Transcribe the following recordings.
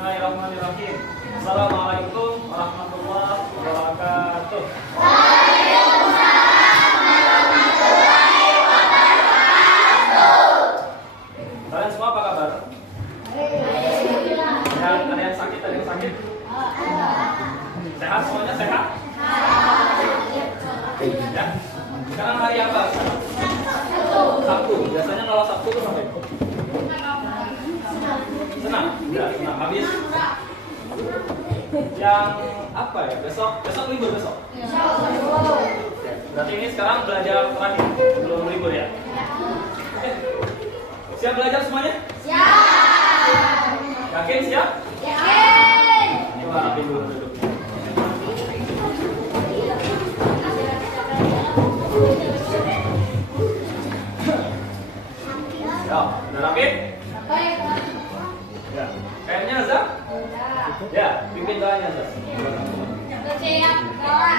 Bismillahirrahmanirrahim. Assalamualaikum warahmatullahi wabarakatuh. Kalian semua apa kabar? Ada yang sakit, ada yang sakit? Sehat semuanya, sehat? Ya. Sekarang hari apa? Sabtu. Biasanya kalau Sabtu itu sampai senang, ya, senang. Habis yang apa ya? Besok libur besok. Berarti ini sekarang belajar terakhir, belum libur ya? Oke. Siap belajar semuanya? Siap. Yakin siap? Yakin. Coba rapi dulu duduk. Ya, udah rapi? Ya. Kayaknya Zak? Ya, pimpin doanya Zak. Siap, doa.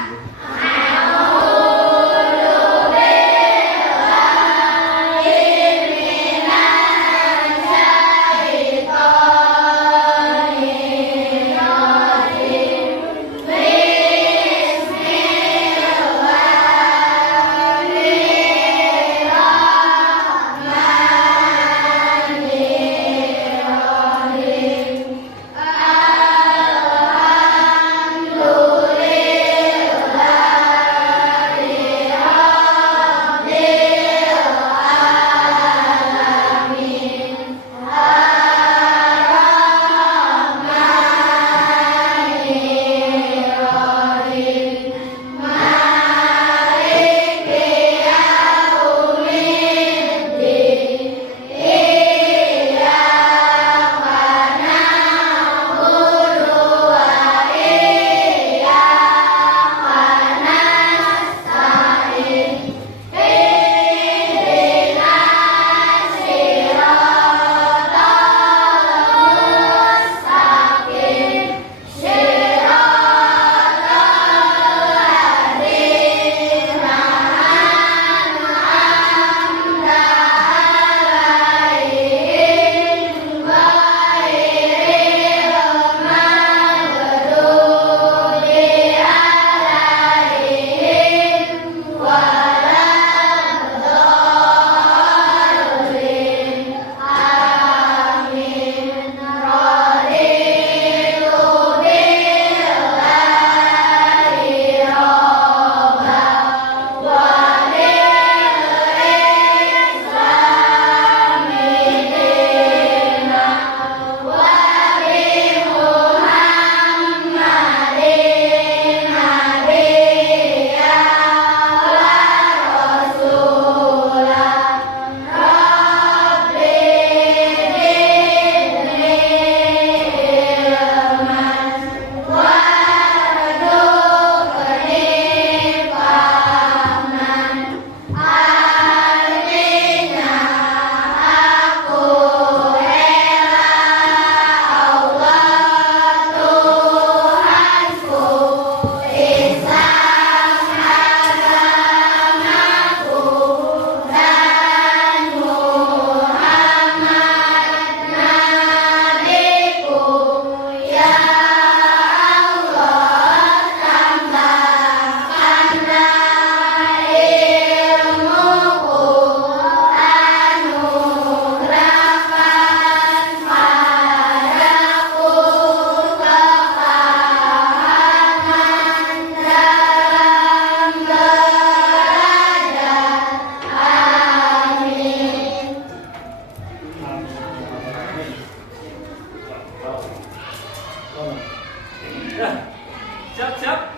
Siap-siap?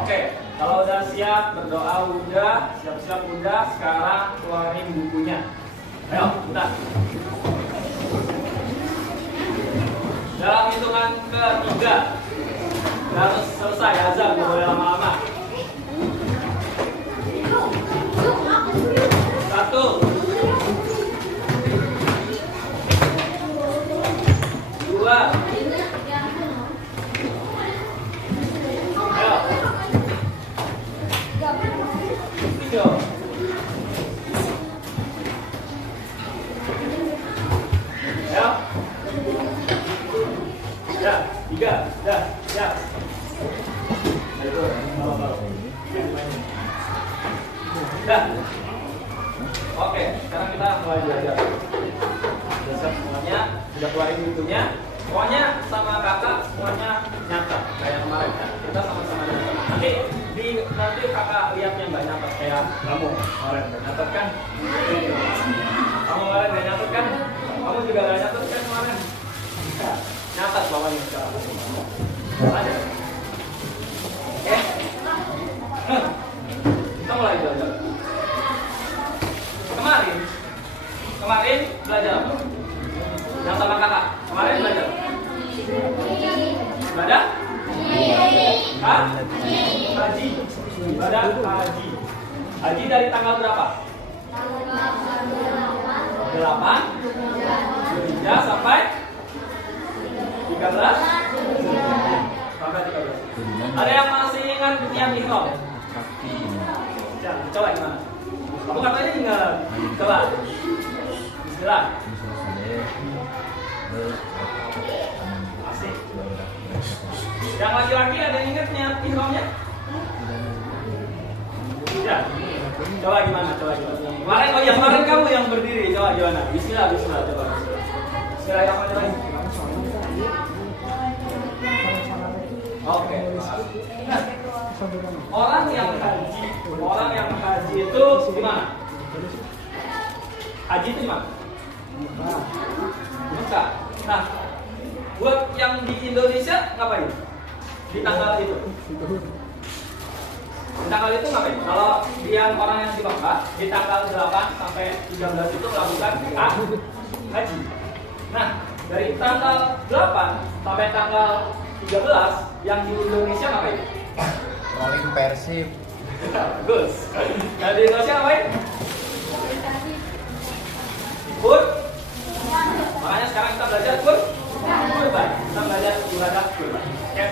Oke, kalau udah siap, berdoa udah, siap-siap udah, sekarang keluarin bukunya. Ayo, kita. Dalam hitungan ketiga, harus selesai azan, nggak boleh lama-lama. 1, 2, Ya, 3. Ya, siap. Ayo, bawa. Dah. Oke, sekarang kita mulai belajar. Sudah siap semuanya, sudah keluarin bukunya. Pokoknya sama kakak semuanya nyata kayak kemarin kan. Kita sama-sama nyata. Nanti kakak lihatnya nggak nyata kayak kamu kemarin nggak nyata kan? Kamu kemarin nggak nyata kan? Kamu juga nggak nyata kan kemarin? Nyatat bawahnya sekarang. Ada. Oke. Kita mulai belajar. Kemarin belajar apa? Yang sama kakak. Kemarin belajar. Ibadah? Hah? Haji. Ibadah haji. Haji dari tanggal berapa? 8. Zulhijjah sampai 13. Sampai 13. Ada yang masih ingat niat ihram? Ya, coba gimana? Aku katanya ingat. Coba. Bismillah. Asik. Yang laki-laki ada yang ingat niat ihramnya? Ya. Coba gimana? Kemarin kamu yang berdiri. Coba gimana? Bismillah coba. Bismillahirrahmanirrahim. Oke. Nah, orang yang haji itu gimana? Haji itu gimana? Mekah. Nah, buat yang di Indonesia ngapain? Di tanggal itu. Di tanggal itu ngapain? Kalau yang orang yang di Mekah di tanggal 8 sampai 13 itu melakukan haji. Nah, dari tanggal 8 sampai tanggal 13 yang di Indonesia ngapain? Rolling Persib. Bagus. Nah, di Indonesia ngapain? Kurban. Makanya sekarang kita belajar kurban. Kita belajar ibadah kurban. Oke.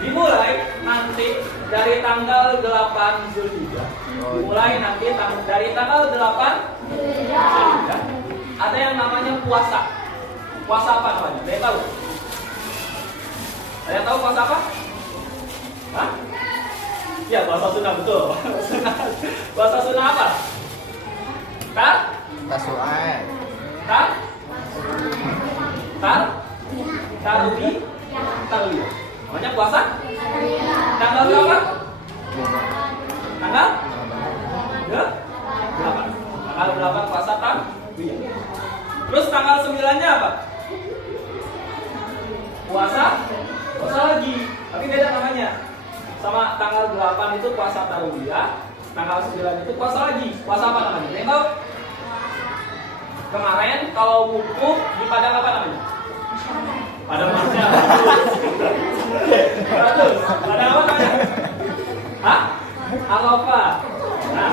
Dimulai nanti dari tanggal 8 Zulhijjah. Dimulai nanti dari tanggal 8 Zulhijjah. Ada yang namanya puasa. Puasa apa namanya? Ada yang tahu? Ada yang tahu puasa apa? Hah? Ya, puasa sunnah, betul. Puasa sunnah apa? Tasu'ah. Tarwiyah. Namanya puasa? Tanggal berapa? Tanggal? 8. Tanggal 8 puasa tarwiyah. Terus tanggal 9-nya apa? Puasa lagi. Tapi beda namanya. Sama tanggal 8 itu puasa tarwiyah, tanggal 9 itu puasa lagi. Puasa apa namanya? Yang tahu? Kemarin kalau wukuf di Padang apa namanya? Padang Masya. Bagus. Padang apa namanya? Hah? Arafah. Nah,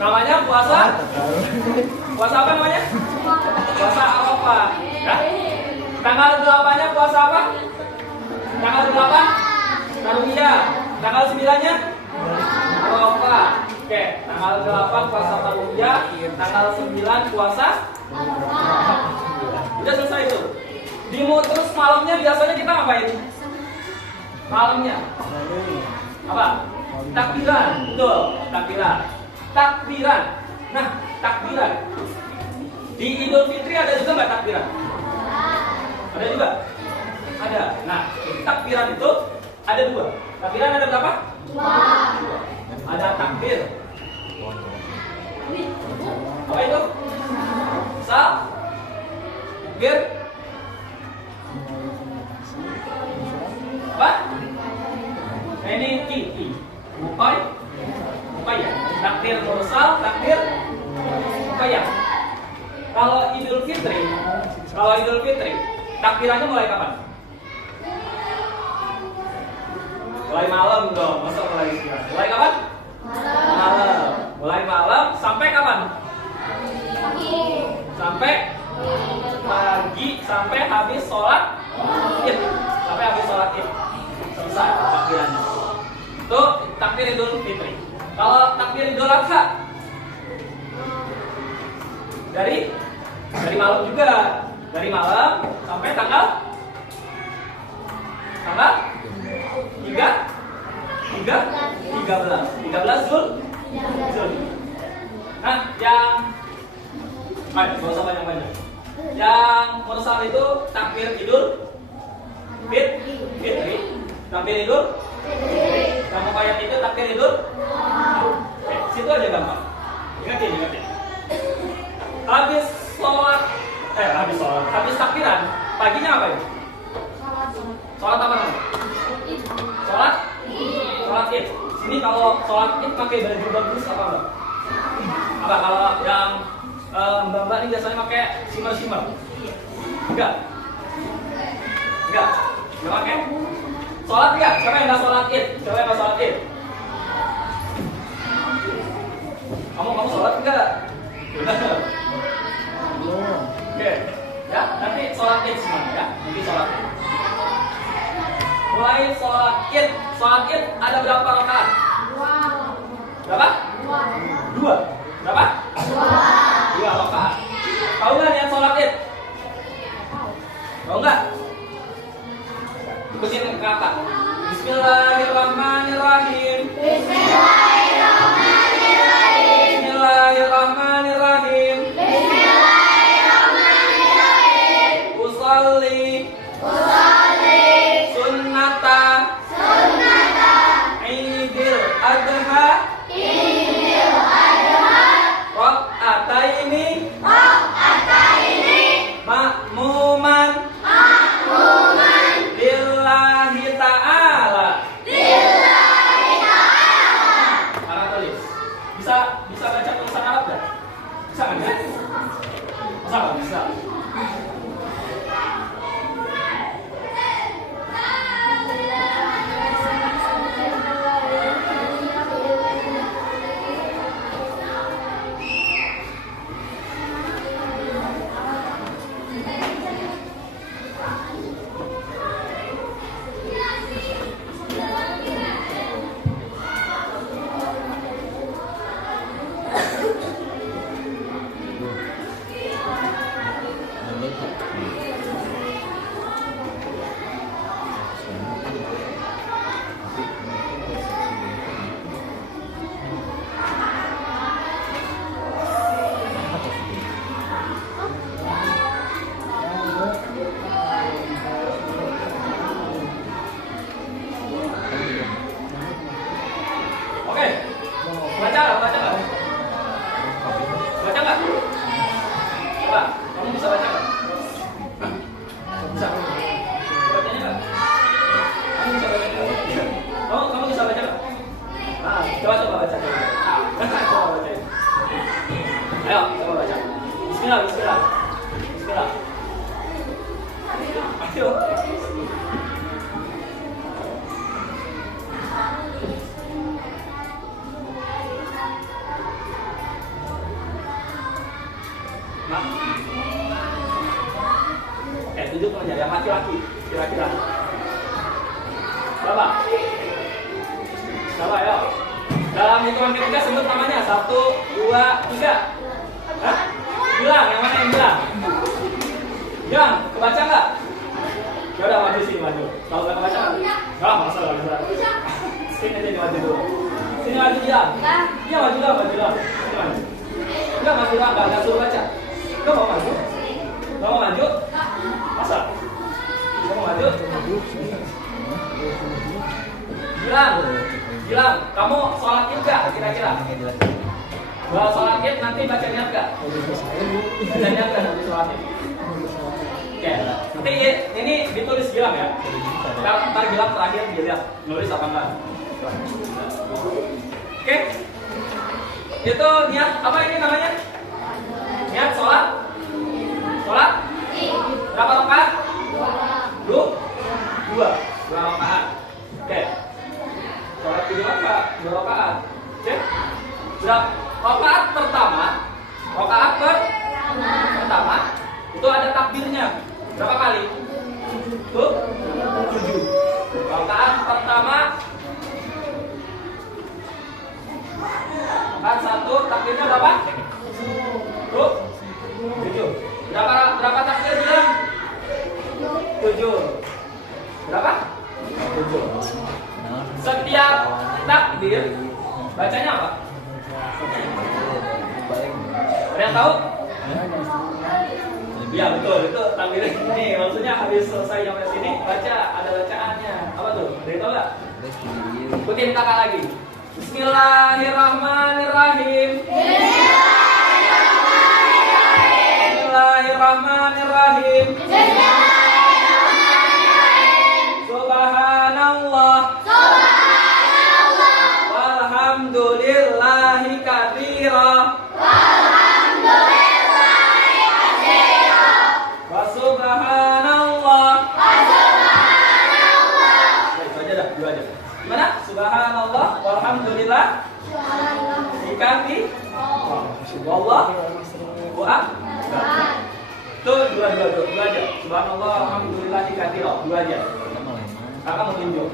namanya puasa. Puasa apa namanya? Puasa Arafah. Nah, tanggal 8-nya puasa apa? Tanggal 8 Tarwiyah. Tanggal 9-nya Arafah. Oke, tanggal 8 puasa Tarwiyah, tanggal 9 puasa. Udah selesai itu. Terus malamnya biasanya kita ngapain? Malamnya apa? Takbiran. Betul, takbiran. Nah, takbiran. Di Idul Fitri ada juga nggak takbiran? Ada juga? Ada. Nah, takbiran itu ada 2. Takbiran ada berapa? 2. Ada takbir. Apa itu? Takbir. Apa? Nah, ini ki. Upaya. Takbir mursal, takbir upaya. Kalau Idul Fitri, takbirannya mulai kapan? Mulai malam dong, masa mulai siang? Mulai kapan? Malam. Mulai malam sampai kapan? Sampai pagi, sampai habis sholat Id. Selesai takbirannya. Itu takbir Idul Fitri. Kalau takbir Idul Adha dari malam juga. Dari malam sampai tanggal 13 Zul. Nah, yang gak usah banyak-banyak. Yang mursal itu takbir Idul Fitri, takbir Idul. Yang muqayyad itu takbir Idul. Situ aja gampang. Ingatin. Habis takbiran, paginya apa itu? Sholat apa namanya? Sholat Id. Sini kalau sholat Id pakai baju bagus apa enggak? Apa kalau yang mbak-mbak ini biasanya pakai shimmer? Enggak pakai. Sholat enggak? Siapa yang enggak sholat Id? Kamu sholat enggak? Oke. Ya, nanti sholat Id semuanya ya. Nanti sholat Id. Mulai sholat Id. Sholat Id ada berapa rakaat? Berapa? 2. Berapa? 2 rakaat. Tahu nggak niat sholat Id? Tahu nggak? Ikutin kakak. Bismillahirrahmanirrahim. Bismillahirrahmanirrahim. Usolli sunnata Idil Adha Rakaataini Ma'muman Lillahi ta'ala. Mana tulis? Bisa baca tulisan Arab nggak? Bisa kan ya? Masa nggak bisa? Bismillah. Ayo. Tunjuk menjadi yang laki-laki, kira-kira. Berapa? Ya? Dalam hitungan ketiga sebut namanya 1, 2, 3. Hah? Bilang, yang mana yang bilang? Bilang, kebaca nggak? Ya udah maju sini, maju. Kalau nggak kebaca nggak? Nggak masalah, bisa. Sini aja maju dulu. Sini maju bilang. Iya maju lah. Sini maju. Enggak maju lah, nggak suruh baca. Nggak mau maju? Nggak mau maju? Masa? Nggak mau maju? Bilang, kamu sholat Id nggak kira-kira? Kalau sholat Id nanti baca niat nggak? Baca niat nggak nanti sholat Id? Oke, nanti ini ditulis Gilang ya. Ntar Gilang terakhir dilihat nulis apa enggak. Oke, itu niat apa ini namanya? Niat sholat berapa rakaat? 2 rakaat. Oke, sholat 2 rakaat. Oke, berapa rakaat pertama? Rakaat pertama itu ada takbirnya. Berapa kali? 7. Rakaat pertama rakaat 1 takbirnya berapa? 7. Berapa takbir bilang? Iya betul, itu tampilin ini. Maksudnya habis selesai sampai sini baca, ada bacaannya. Apa tuh? Ada yang tahu nggak? Ikutin kakak lagi. Bismillahirrahmanirrahim. Bismillahirrahmanirrahim. Subhanallah. Walhamdulillahi katsira. Wa subhanallah. Itu aja dah, dua aja. Gimana? Subhanallah, walhamdulillah. Dikati. Wallah. Wa. Tuh, dua aja. Subhanallah, alhamdulillah dikati. Dua aja. Kakak mau tunjuk.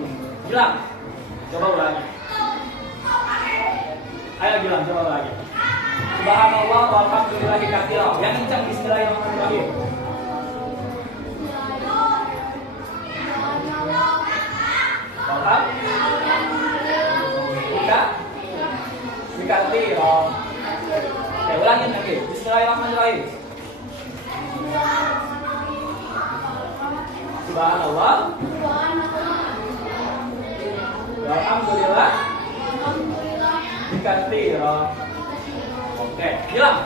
Bilang. Coba ulangi. Ayo bilang, coba ulangi. Subhanallah, walhamdulillah dikati. Yang kencang bismillahirrahmanirrahim. Paham? Dikati. Ya, ulangin lagi. Bismillahirrahmanirrahim. Subhanallah. Alhamdulillah. Dikati. Oke, bilang.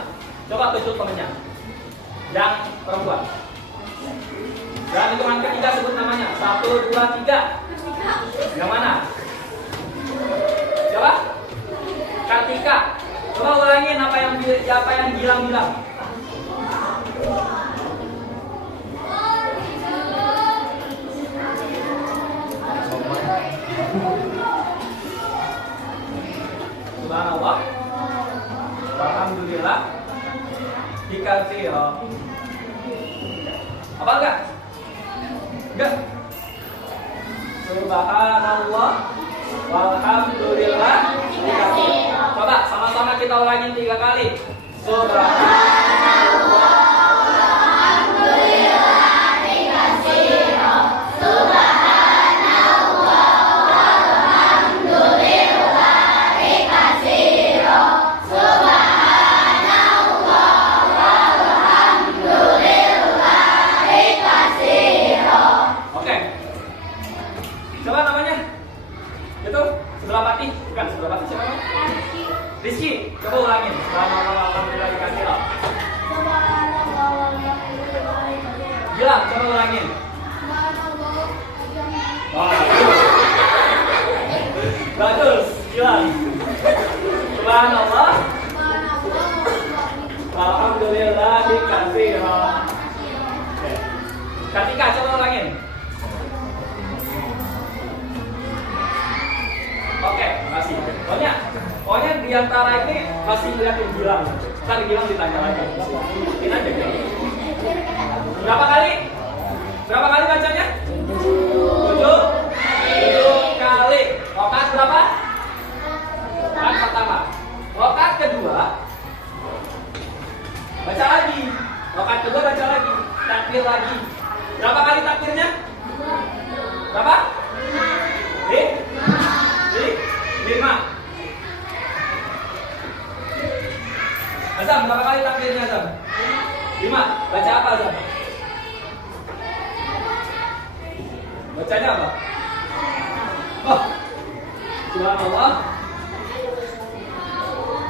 Coba tutup temennya. Yang perempuan. Dan hitungan ketiga sebut namanya. 1, 2, 3. Yang mana? Coba. Kartika. Coba ulangin apa yang Gilang bilang. Subhanallah. Alhamdulillah. Dikasih. Apa enggak? Enggak. Subhanallah. Walhamdulillah. Dikasih. Coba sama-sama kita ulangin 3 kali. Subhanallah. Walhamdulillah. Dikasih. Subhanallah. Walhamdulillah. Dikasih. Subhanallah. Walhamdulillah. Dikasih. Oke. Coba namanya. Itu sebelah pati, bukan sebelah pati siapa namanya? Rizky, coba ulangin. Alhamdulillah dikasih. Gilang, coba ulangin. Bagus, Gilang. Subhanallah. Alhamdulillah dikasih. Kartika, coba ulangin. Oke, makasih. Pokoknya di antara ini masih ngeliatin Gilang. Ntar Gilang ditanya lagi. Ini aja Gilang. Berapa kali? Berapa kali bacanya? 7 kali. Rokaat berapa? Rokaat pertama. Rokaat kedua baca lagi. Rokaat kedua baca lagi. Takbir lagi. Berapa kali takbirnya? Berapa? 5. Azam, berapa kali takbirnya Azam? 5. Baca apa Azam? Bacanya apa? Oh, Subhanallah.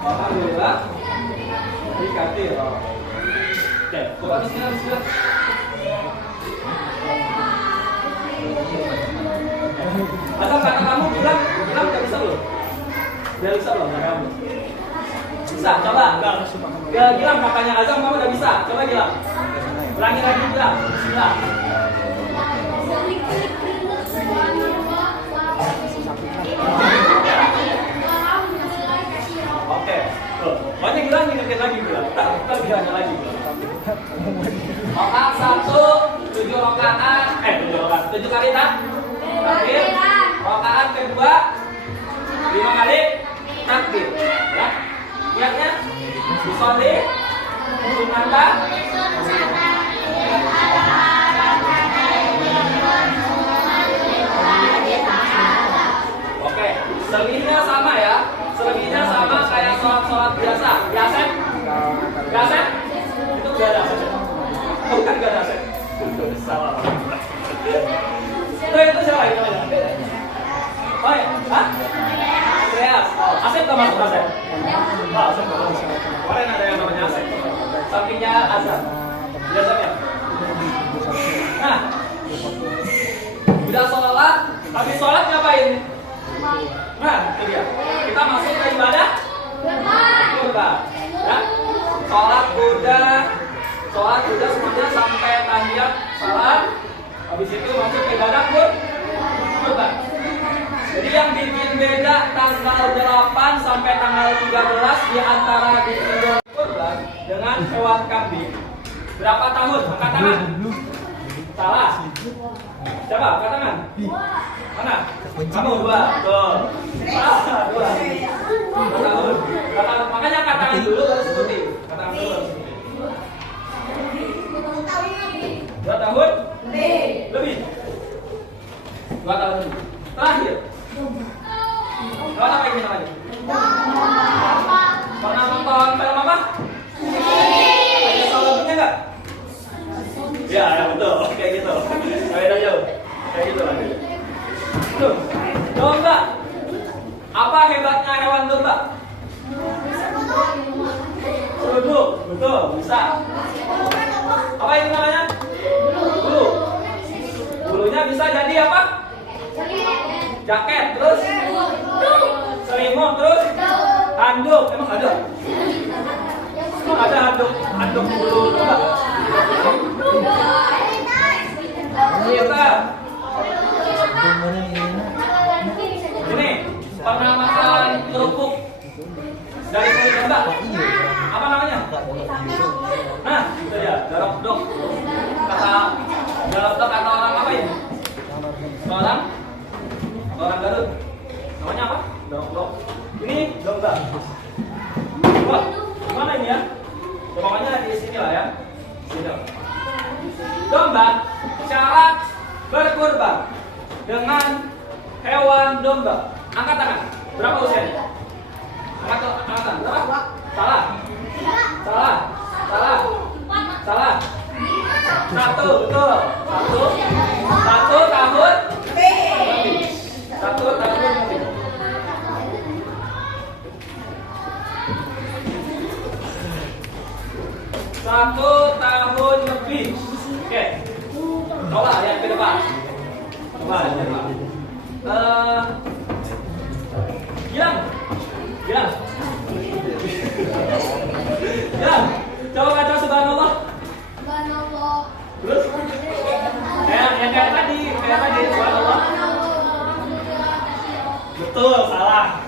Alhamdulillah. Dikati. Oke, coba bismillah. Azam, kata kamu bilang udah bisa belum? Udah bisa belum kata kamu? Bisa, coba. Gilang, kakaknya Azam kamu udah bisa. Coba Gilang. Ulangi lagi Gilang. Bismillah. Oke. Pokoknya Gilang ingetin lagi Gilang. Kita bilangnya lagi. Rokaat 1, 7 rokaat. 7 kali takbir. Rokaat kedua 5 kali takbir. Ya. Niatnya disolli sunatan. Oke, selebihnya sama ya. Selebihnya sama kayak sholat biasa. Biasa? Itu gak ada. Salah. Itu siapa itu? Oh ya, hah? Andreas. Asep nggak masuk Asep? Oh, Asep nggak masuk. Kemarin ada yang namanya Asep. Sampingnya Azam. Biasanya. Nah, udah sholat, habis sholat ngapain? Nah, itu dia. Kita masuk ke ibadah kurban. Ya, sholat udah semuanya sampai tahiyat salat. Habis itu masuk ke ibadah kurban. Jadi yang bikin beda tanggal 8 sampai tanggal 13 di antara bikin kurban dengan hewan kambing. Berapa tahun? Angkat tangan. Salah. Siapa? Angkat tangan. Mana? Kamu 2. Tuh. Salah 2. 2 tahun. Makanya angkat tangan dulu baru sebutin. Angkat tangan dulu baru sebutin. 2 tahun? Lebih. 2 tahun lebih. Terakhir. Hewan apa ini namanya? Pernah nonton film apa? Ada sahabatnya nggak? Ya, betul. Kayak gitu. Beda jauh. Kayak gitu lagi. Tuh. Domba. Apa hebatnya hewan domba? Seruduk. Betul, bisa. Apa itu namanya? Bulu. Bulunya bisa jadi apa? Jaket, terus selimut, terus handuk. Emang ada? Emang ada handuk bulu domba? Kita ini pernah makan kerupuk dari kulit domba? Apa namanya? Nah, itu ya, darah dok. Kata orang apa ini? Orang Garut. Namanya apa? Dok. Ini domba. Wah, gimana ini ya? Pokoknya di sini lah ya. Sini. Domba syarat berkurban dengan hewan domba. Angkat tangan. Berapa usianya? Angkat tangan. Berapa? Salah. 1, betul. 1 tahun. 1 tahun lebih. Satu tahun lebih. Oke. Coba yang ke depan. Gilang. Coba baca subhanallah. Terus? Yang kayak tadi subhanallah. Betul, salah.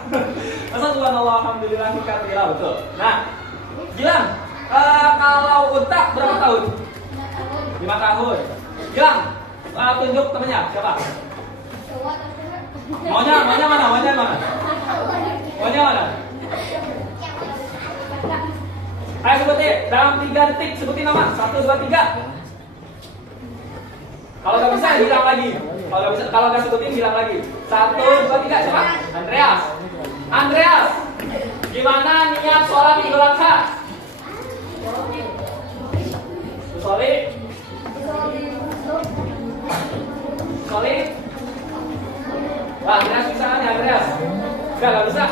Masa subhanallah alhamdulillah katsira, betul. Nah, Gilang, kalau unta berapa tahun? 5 tahun. Gilang, tunjuk temennya siapa? Maunya mana? Ayo sebutin dalam 3 detik, sebutin nama. 1, 2, 3. Kalau nggak bisa bilang lagi. Kalau nggak sebutin bilang lagi. 1, 2, 3. Siapa? Andreas. Gimana niat sholat Idul Adha? Solid. Wah, Andreas bisa kan ya Andreas? Nggak bisa.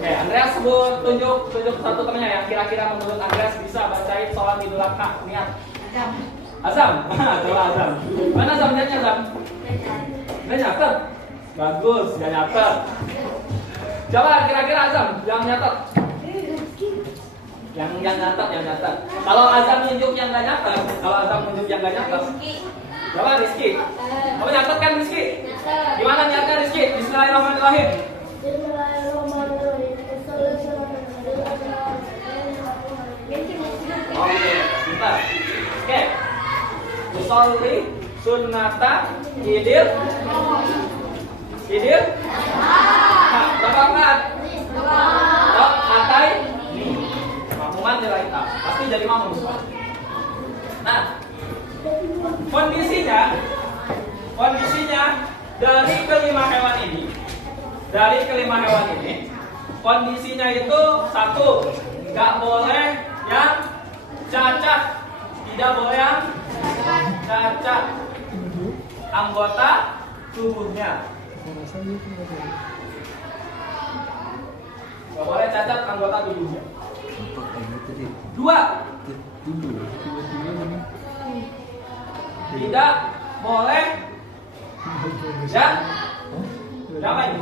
Oke, Andreas tunjuk satu temannya yang kira-kira menurut Andreas bisa bacain sholat Idul Adha. Niat. Azam. Coba Azam. Mana Azam niatnya Azam? Dia nyatet. Bagus, dia nyatet. Coba kira-kira Azam yang nyatet. Yang nyatet. Kalau Azam nunjuk yang nggak nyatet, coba Rizky. Kamu nyatet kan Rizky? Gimana niatnya Rizky? Bismillahirrahmanirrahim. Oke, bentar. Oke. Usolli sunnata idil. Berapa rakaat? Atai. Makmuman nilai A. Pasti jadi makmum semua. Nah, kondisinya dari kelima hewan ini, kondisinya itu 1, nggak boleh yang cacat, tidak boleh yang cacat anggota tubuhnya. Nggak boleh cacat anggota tubuhnya. 2. Tidak boleh ya. Apa ini?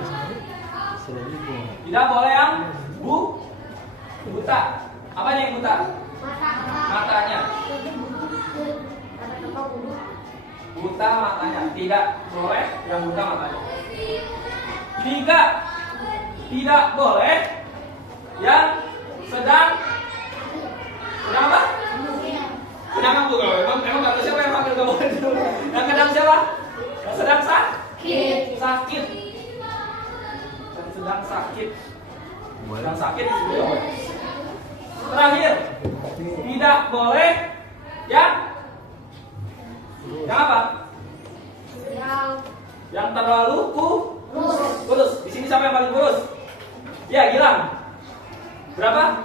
Tidak boleh yang buta. Apanya yang buta? Matanya. Buta matanya. Tidak boleh yang buta matanya. 3. Tidak boleh yang sedang apa? Sedang apa? Emang kata siapa yang panggil kamu? Yang sedang siapa? Yang sedang sakit. Yang sedang sakit. Sedang sakit disebut apa? Terakhir, tidak boleh yang apa? Yang terlalu kurus. Di sini siapa yang paling kurus? Ya, Gilang. Berapa?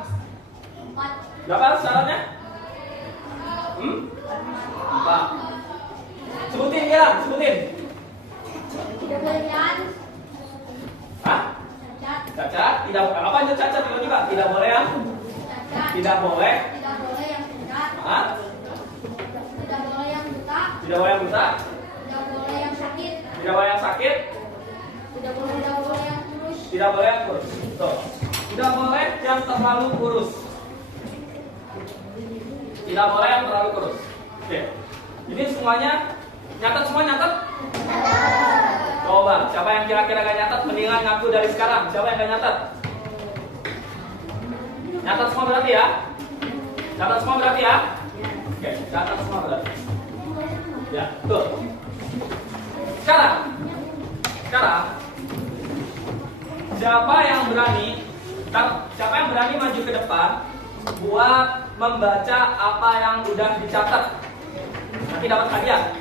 4. Berapa syaratnya? 4. Sebutin Gilang, sebutin. Hah? Cacat. Tidak apa aja cacat tiba-tiba? Tidak boleh yang? Tidak boleh. Tidak boleh yang cacat. Hah? Tidak boleh yang buta. Tidak boleh yang buta. Tidak boleh yang sakit. Tidak boleh yang sakit. Tidak boleh yang kurus. Tidak boleh yang kurus. Tuh. Tidak boleh yang terlalu kurus. Tidak boleh yang terlalu kurus. Oke. Ini semuanya nyatat, semua nyatat? Coba, siapa yang kira-kira gak nyatat? Mendingan ngaku dari sekarang. Siapa yang gak nyatat? Nyatat semua berarti ya? Catat semua berarti ya? Oke, catat semua berarti. Ya, tuh. Sekarang, siapa yang berani maju ke depan buat membaca apa yang udah dicatat? Nanti dapat hadiah.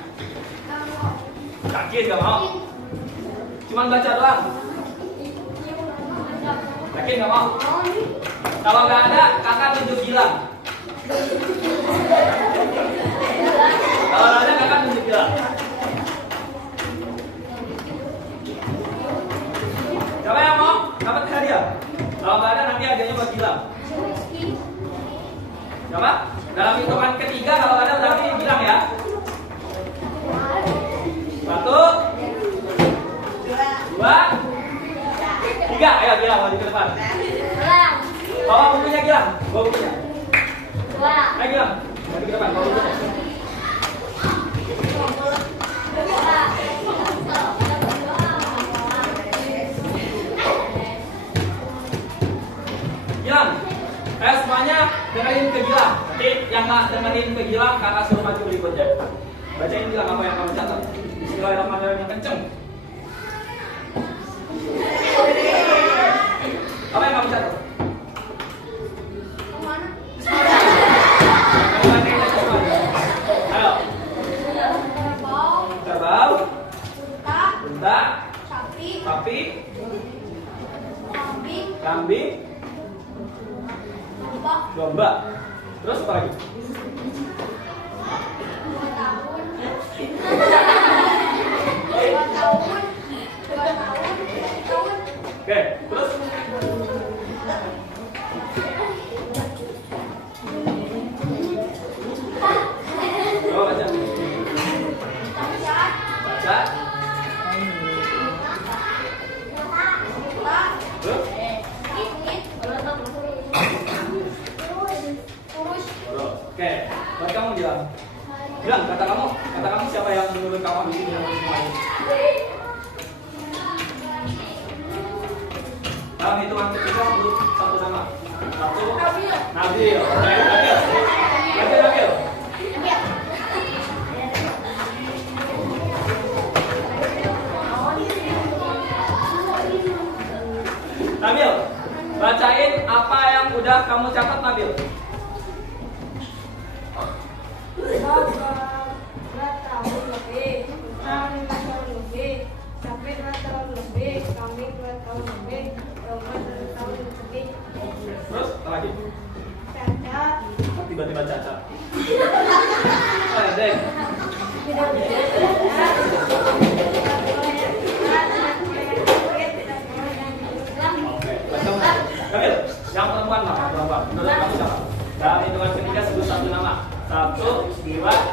Yakin gak mau? Cuman baca doang. Yakin gak mau? Kalau nggak ada, kakak tunjuk Gilang. Kalau nggak ada, kakak tunjuk Gilang. Siapa yang mau dapat hadiah? Kalau nggak ada, nanti hadiahnya buat Gilang. Coba dalam hitungan ketiga, kalau ada berarti Gilang ya. 1, 2, 3. Ayo Gilang maju ke depan. Bawa bukunya Gilang, bawa bukunya. Ayo Gilang, maju ke depan, bawa bukunya. Gilang, ayo semuanya dengerin ke Gilang. Nanti yang nggak dengerin ke Gilang, kakak suruh maju berikutnya. Bacain Gilang apa yang kamu catat. Bismillahirrahmanirrahim yang kenceng. Apa yang kamu catat? Ayo. Kerbau, unta, sapi, kambing, domba. Terus apa lagi? 2 tahun. Oke, terus? Coba baca. Baca. Terus? Oke, buat kamu Gilang. Gilang, kata kamu siapa yang menurut kamu di sini yang semuanya? Dalam hitungan ketiga sebut satu nama. 1, Nabil. Oke, Nabil. Nabil, bacain apa yang udah kamu catat Nabil. Terus apa lagi? Tiba-tiba cacat. Oh, ya, deh.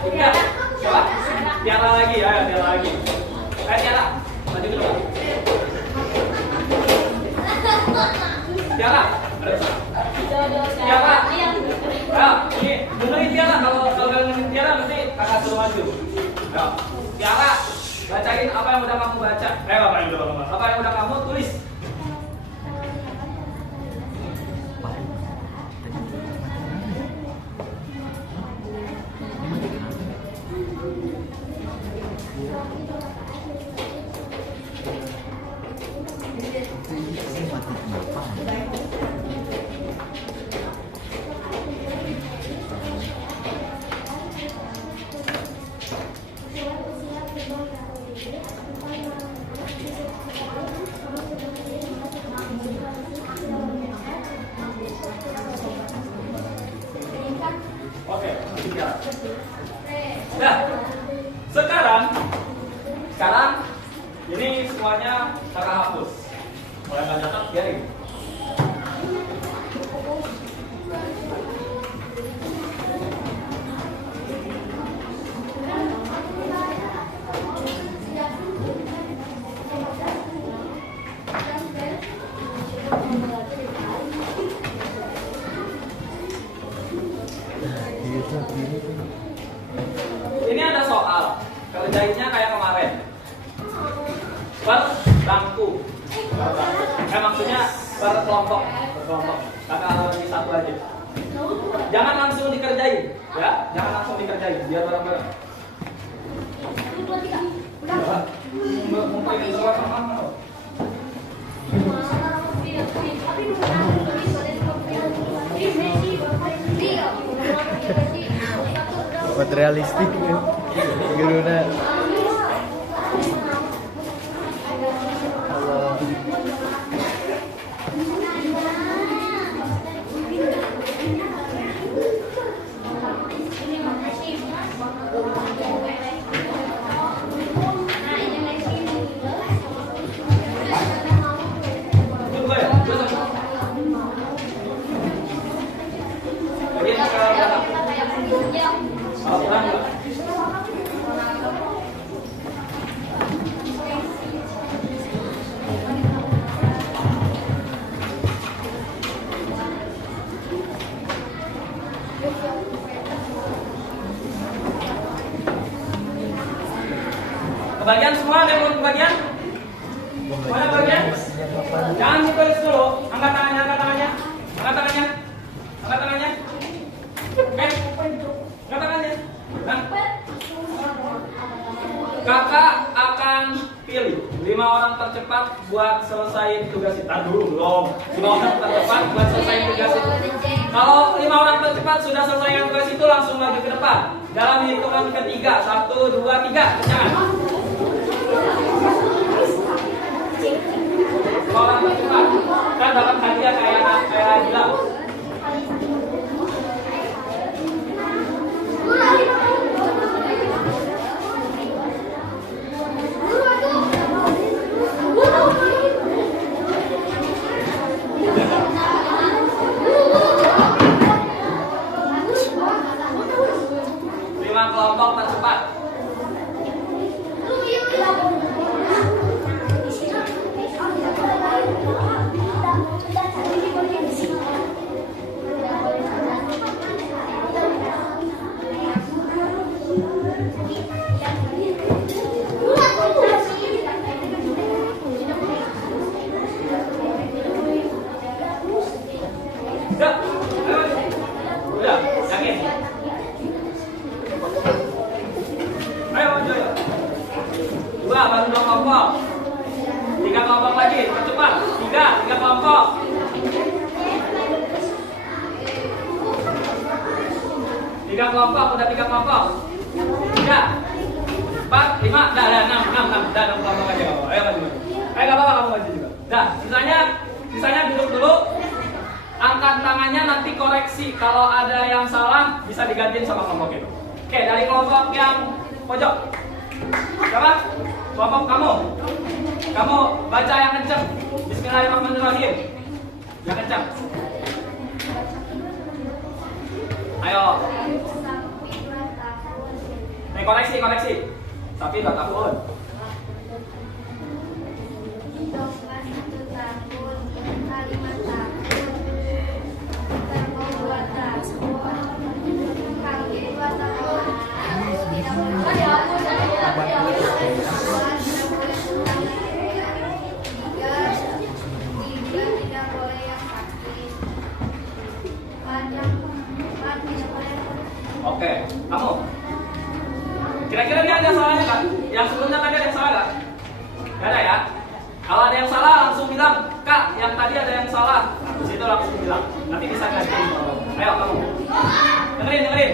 Tiga. Siapa? Tiara lagi, ayo Tiara lagi. Ayo Tiara, maju ke depan. Tiara, Tiara. Ayo, ini dengerin Tiara. Kalau kalian dengerin Tiara, nanti kakak suruh maju. Ayo, Tiara, bacain apa yang udah kamu baca. Apa yang udah kamu tulis. Oke, Tiara. Nah, sekarang ini semuanya kakak hapus. Mulai nggak catat, biarin. Ini ada soal, kerjainnya kayak kemarin. Per bangku. Maksudnya per kelompok. Kakak lagi satu aja. Jangan langsung dikerjain, ya. Jangan langsung dikerjain, biar bareng-bareng. Buat realistik ya. Guruna. Kebagian semua, ada yang belum kebagian? Mana bagian? Jangan ditulis dulu. Angkat tangannya. Oke? Angkat tangannya. Nah. Kakak akan pilih 5 orang tercepat buat selesai tugas itu. Dulu belum. 5 orang tercepat buat selesai tugas itu. Kalau 5 orang tercepat sudah selesai tugas itu, langsung maju ke depan. Dalam hitungan ketiga, 1, 2, 3. Jangan. Orang tercepat kan dapat hadiah kayak gila. Kelompok tercepat. Udah, yakin? Ayo maju ya. 2 baru 2 kelompok. 3 kelompok lagi, cepat. 3 kelompok. 3 kelompok, udah 3 kelompok. 3, 4, 5, dah 6 kelompok aja. Ayo maju. Ayo gak apa-apa kamu maju juga. Dah, sisanya duduk dulu. Angkat tangannya, nanti koreksi. Kalau ada yang salah bisa digantiin sama kelompok itu. Oke, dari kelompok yang pojok. Siapa? Kelompok kamu. Kamu baca yang kenceng. Bismillahirrahmanirrahim. Yang kenceng. Ayo. koreksi. Tapi 2 tahun. Domba 1 tahun, unta 5 tahun, kerbau 2 tahun, kambing 2 tahun. Tidak boleh tidak boleh yang sakit. Empat tidak boleh. Oke, kamu. Kira-kira dia ada salahnya kan? Yang sebelumnya tadi ada yang salah nggak? Nggak ada ya? Kalau ada yang salah langsung bilang, Kak, yang tadi ada yang salah. Nah, di situ langsung bilang. Nanti bisa gantiin. Ayo kamu. Dengerin.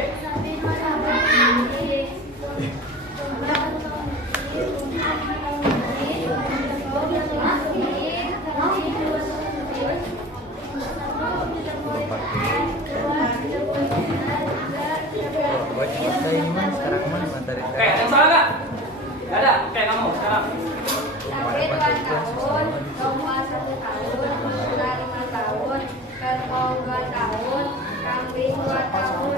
Buat kita ini mah sekarang mah materi. Oke, ada yang salah nggak? Nggak ada. Oke, kamu sekarang. Sapi 2 tahun, domba 1 tahun, unta 5 tahun, kerbau 2 tahun, kambing 2 tahun.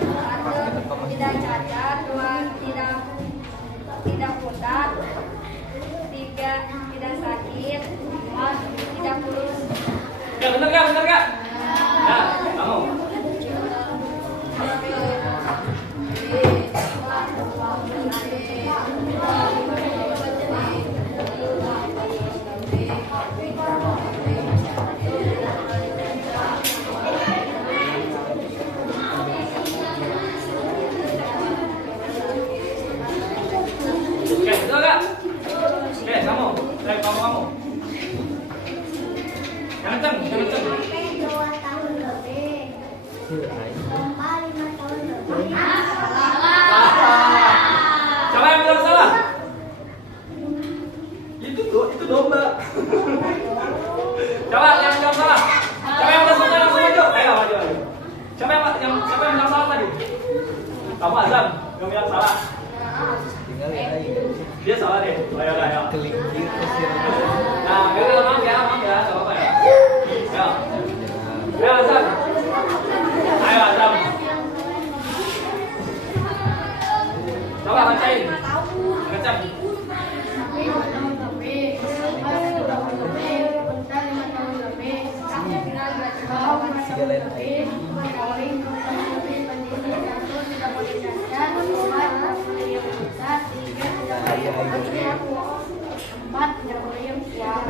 1 tidak cacat, 2 tidak putat, 3 tidak sakit, 4 tidak kurus. Ya, bener nggak? Nah, kamu. Oke, betul nggak? Oke, kamu. Kamu. Jangan kenceng. Sampai 2 tahun lebih, domba 5 tahun lebih. Siapa yang bilang salah? Itu domba. Coba yang bilang salah. Siapa yang bilang salah langsung maju? Ayo maju. Siapa yang bilang salah tadi? Kamu Azam, yang bilang salah. Tinggal ya lagi. Dia salah deh. Ayo. Kelingkir kusir. Nah, maaf ya, nggak apa-apa ya. Ayo Azam. Coba bacain. Baca. Sapi 2 tahun lebih, domba 1 tahun lebih, unta 5 tahun lebih, kerbau 5 tahun lebih, kambing 2 tahun lebih, betina 1 tidak boleh cacat, 2 tidak boleh yang pucat, 3 tidak boleh yang sakit, 4 tidak boleh yang tua.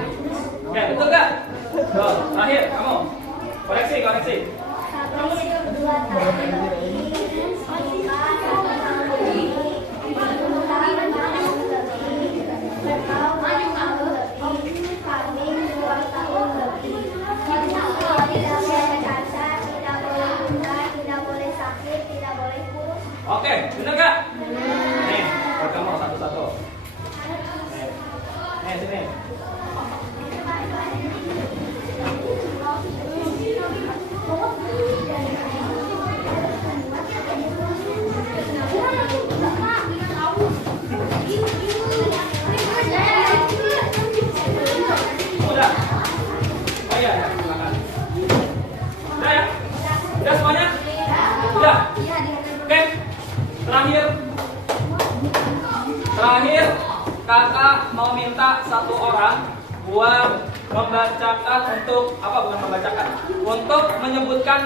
Oke, betul nggak? Tuh, terakhir kamu. Koreksi. Sapi 2 tahun lebih, unta 1 tahun lebih, unta 5 tahun lebih, kerbau 2 tahun lebih, kambing 2 tahun lebih. Tidak boleh cacat, tidak boleh buta, tidak boleh sakit, tidak boleh kurus. Oke, bener nggak? Nih, buat kamu satu-satu. Nih, sini. Udah. Oh iya, silakan. Udah ya? Udah semuanya? Udah. Oke. Terakhir kakak mau minta 1 orang buat membacakan untuk menyebutkan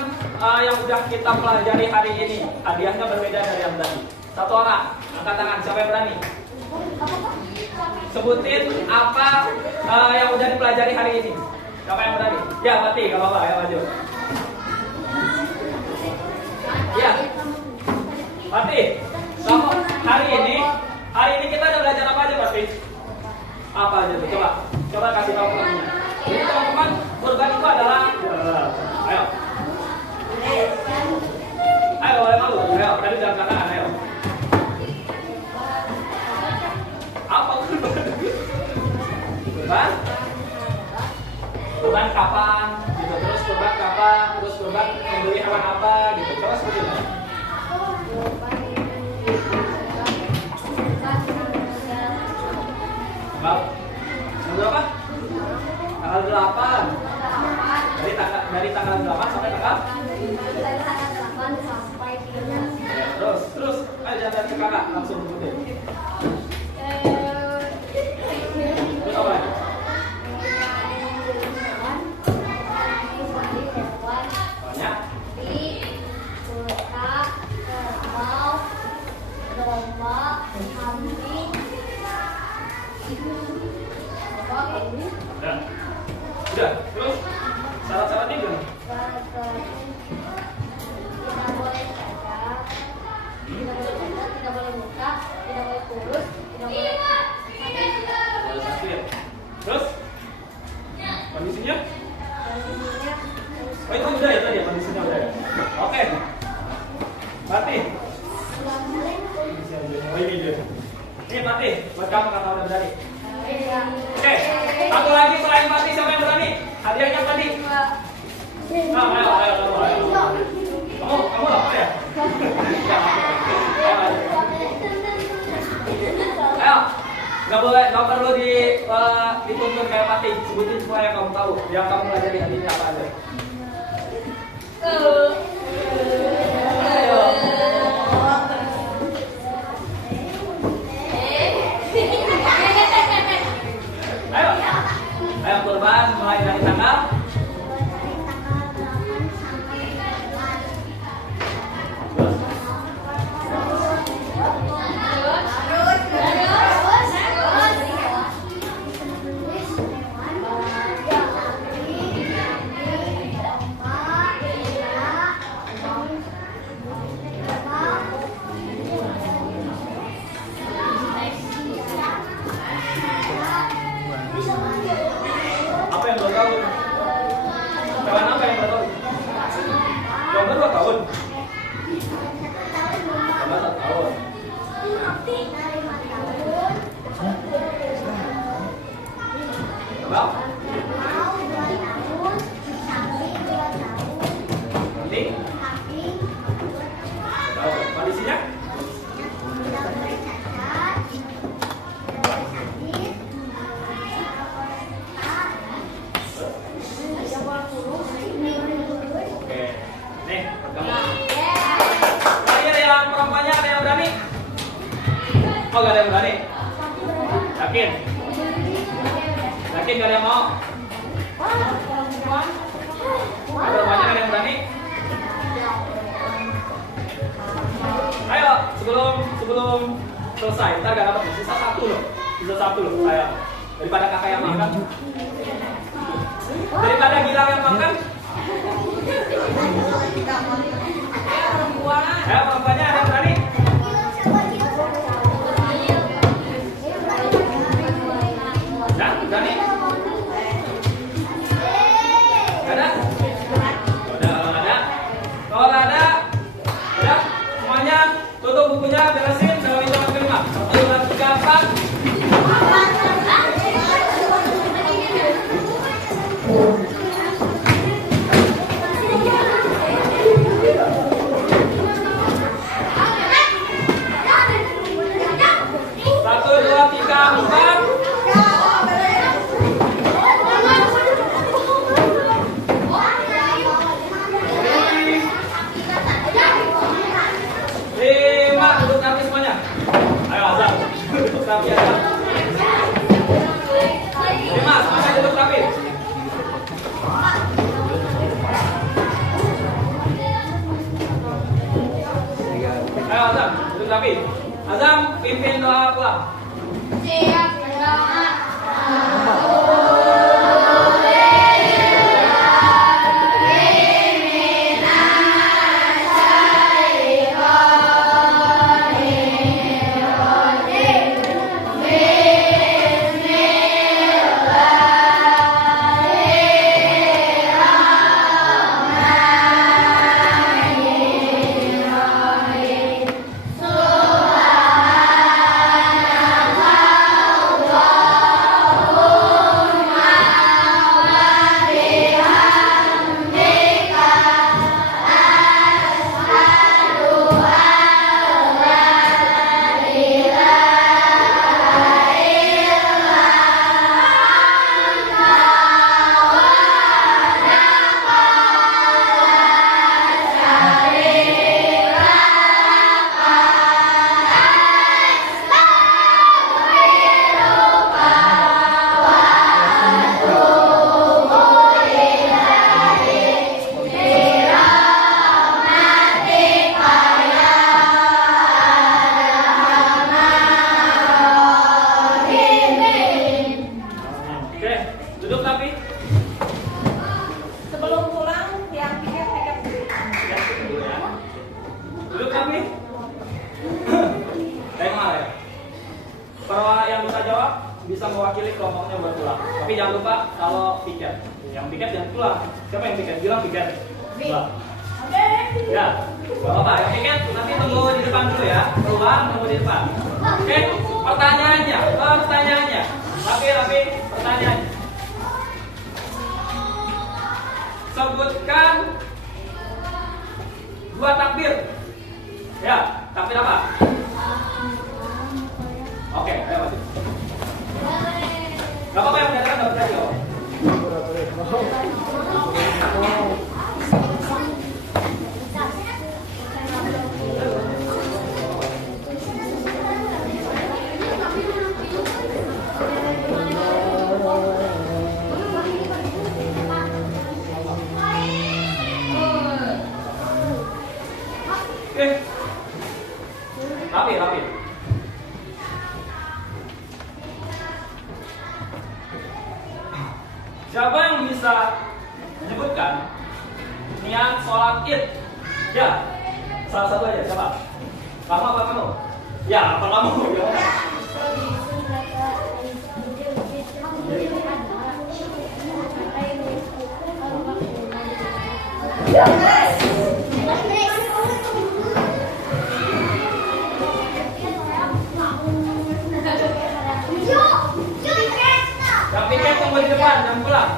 yang udah kita pelajari hari ini. Hadiahnya berbeda dari yang tadi. 1 orang, angkat tangan. Siapa yang berani? Sebutin apa yang udah dipelajari hari ini. Siapa yang berani? Ya, Pati, gak apa-apa, ya maju. Ya, Pati. Hari ini kita udah belajar apa aja, Pati? Apa aja tuh? Coba kasih tahu teman-teman. Jadi teman-teman, kurban itu adalah ayo. Ayo, boleh malu. Ayo, tadi jangan katakan, ayo. Apa kurban? Kurban kapan? Gitu. Terus kurban kapan? Terus kurban membeli hewan apa? Gitu. Coba sebutin. Berapa? Tanggal 8. Dari tanggal 8 sampai tanggal? Dari tanggal 8 sampai 13. Terus, ayo dan ke kakak langsung sebutin. Terus apa lagi? Banyak. Udah. Terus syarat-syaratnya gimana? Tidak boleh cacat, tidak boleh buka, tidak boleh kurus, tidak boleh Ada satu ya. Terus kondisinya? Oh itu udah ya tadi ya, kondisinya udah ya. Oke. Mati. Oh ini dia. Ini mati. Buat kamu kata udah berani. Oke. Satu lagi selain mati siapa yang berani? Hadiahnya tadi. Nah, ayo. Kamu apa ya? Ayo, nggak perlu dituntun kayak mati. Sebutin semua yang kamu tahu, yang kamu pelajari hari ini apa aja. Ayo. Ayo korban mulai dari tanggal. Apa yang 2 tahun? Kawan apa yang 2 tahun? Lomba 2 tahun. Lomba 1 tahun. Bang? Nanti? Tahu. Kondisinya? Oke. Nih, kamu. Tadi ada yang perempuannya, ada yang berani? Oh, gak ada yang berani? Yakin? Yakin gak ada yang mau? Perempuannya gak ada yang berani? Ayo, sebelum selesai, ntar gak dapat sisa 1 loh. Sisa 1 loh, ayo. Daripada kakak yang makan. Daripada Gilang yang makan. Ayo, perempuannya ada yang berani? Nah, berani? Ada? Kalau ada, udah semuanya tutup bukunya, beresin, dalam hitungan kelima. 1, 2, 3, 4. Ayo Azam, duduk rapi. Azam, pimpin doa pulang. Siap berdoa. Oh Kalau yang bisa jawab bisa mewakili kelompoknya buat pulang. Tapi jangan lupa kalau piket. Yang piket jangan pulang. Siapa yang piket? Bilang piket. Mbak. Ya, Bapak, yang piket nanti tunggu di depan dulu ya. Keluar, tunggu di depan. Oke, pertanyaannya. Rapi, pertanyaannya. Sebutkan 2 takbir. Ya, takbir apa? Oke, ayo masuk. Gak apa-apa yang menyatakan dapat tadi kok. Rapi. Siapa yang bisa menyebutkan niat sholat id? Ya, salah satu aja. Siapa? Kamu apa kamu? Ya, apa kamu? Ya. Yang piket tunggu di depan, jangan pulang.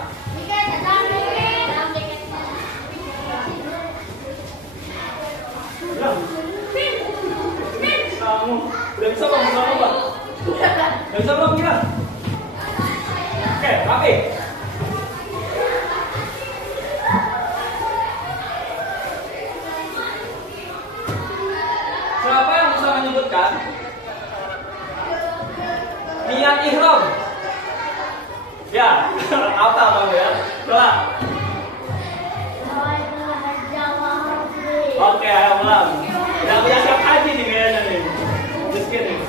Kamu udah bisa belum? Udah bisa belum gila? Oke, rapi. Siapa yang bisa menyebutkan niat ihram? Ya, apa kamu ya? Pulang. Oke, ayo pulang. Udah punya siap haji nih kayaknya nih. Just kidding.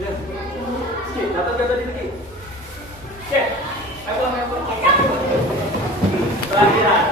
Ya, skip. Catat di sini. Oke, ayo pulang. Terakhir.